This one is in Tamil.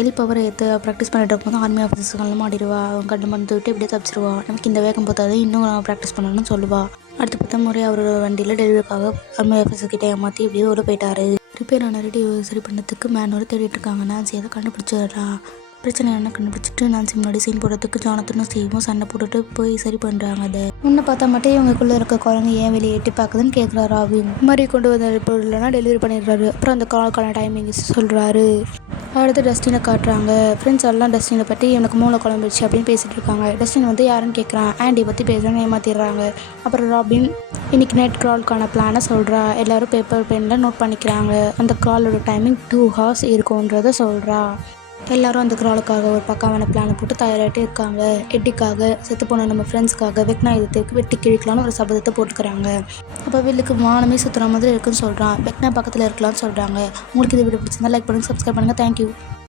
எலி பவரை ஏற்று ப்ராக்டிஸ் பண்ணிட்டு இருக்கும்போது ஆர்மி ஆஃபீஸர்ஸ்லாம் மாட்டிடுவா. அவங்க கண்டு மருந்து விட்டு இப்படியே தப்பிச்சிருவா. நமக்கு இந்த வேகம் பார்த்தாது இன்னும் ப்ராக்டிஸ் பண்ணணும்னு சொல்லுவா. அடுத்த 10 முறை அவர் வண்டியில் டெலிவரிக்காக ஆர்மி ஆஃபீஸர்கிட்ட ஏமாற்றி இப்படியே உள்ள போயிட்டாரு. ரிப்பேர் ஆன ரேடியோ சரி பண்ணதுக்கு மேனுவல் தேடிட்டு இருக்காங்க. நான்சி அதை கண்டுபிடிச்சிடறா. பிரச்சனை என்ன கண்டுபிடிச்சிட்டு நான்சி முன்னாடி சீன் போடுறதுக்கு ஜானத்தனும் ஸ்டீவும் சண்டை போட்டுட்டு போய் சரி பண்ணுறாங்க. அதை முன்ன பார்த்தா மட்டும் இவங்களுக்குள்ளே இருக்க குரங்கு ஏன் வெளியே எட்டி பார்க்குதுன்னு கேட்குறாரு ராபின். மாதிரி கொண்டு வந்த பொருள்னா டெலிவரி பண்ணிடுறாரு. அப்புறம் அந்த காலுக்கான டைமிங் சொல்கிறாரு. அடுத்து டஸ்டினை காட்டுறாங்க. ஃப்ரெண்ட்ஸ் எல்லாம் டஸ்டினை பற்றி எனக்கு மூளை குழம்பிடுச்சு அப்படின்னு பேசிகிட்டு இருக்காங்க. டஸ்டின் வந்து யாருன்னு கேட்குறான். ஆண்டி பற்றி பேசுகிறேன்னு ஏமாற்றிடுறாங்க. அப்புறம் ராபின் இன்னைக்கு நைட் க்ராலுக்கான பிளானை சொல்கிறா. எல்லோரும் பேப்பர் பெனில் நோட் பண்ணிக்கிறாங்க. அந்த க்ராலோட டைமிங் 2 hours இருக்கும்ன்றத சொல்கிறா. எல்லாரும் அந்த க்ராலுக்காக ஒரு பக்காவான பிளானை போட்டு தயாராகிட்டு இருக்காங்க. எட்டிக்காக செத்து போன நம்ம ஃப்ரெண்ட்ஸ்க்காக வெக்னா யுத்தத்துக்கு வெட்டி கிழிக்கலான்னு ஒரு சபதத்தை போட்டுக்கிறாங்க. அப்போ வில்லுக்கு வானமே சுற்றுற மாதிரி இருக்குன்னு சொல்கிறான். வெக்னா பக்கத்தில் இருக்கலாம்னு சொல்கிறாங்க. உங்களுக்கு இது வீடியோ பிடிச்சிருந்தா லைக் பண்ணுங்கள், சப்ஸ்கிரைப் பண்ணுங்கள். தேங்க்யூ.